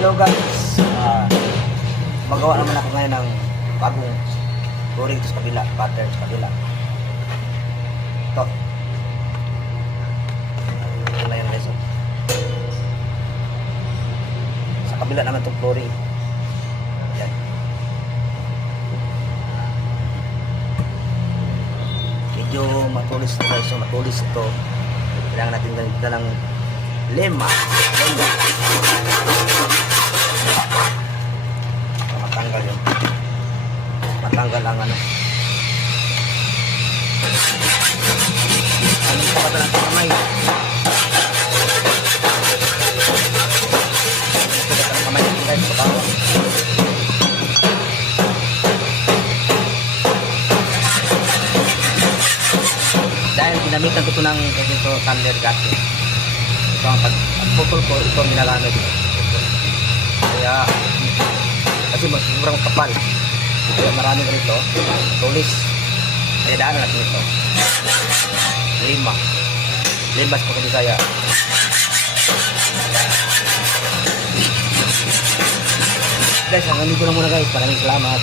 Hello guys, magawa naman ako ngayon ng bagong flooring sa kabila, pattern sa kabila. Ito. Ito na yun guys. Sa kabila naman itong flooring. Yan. Medyo matulis na guys, so matulis ito. Kailangan natin ganito ng lema. Matanggal yun. Matanggal ang ano. Ano sa kata ng kamay? Ito kata ng kamay natin guys. Patawa. Dahil ginamitan ko ito ng thunder gasket. Ito ang pagputol ko, ito ang ginagamit. Kaya kasi sobrang kapal. Kaya marami ko nito. Tulis. Kaya daanan natin ito. Limbas po kami kaya. Guys, hanggang dito na muna guys. Maraming salamat.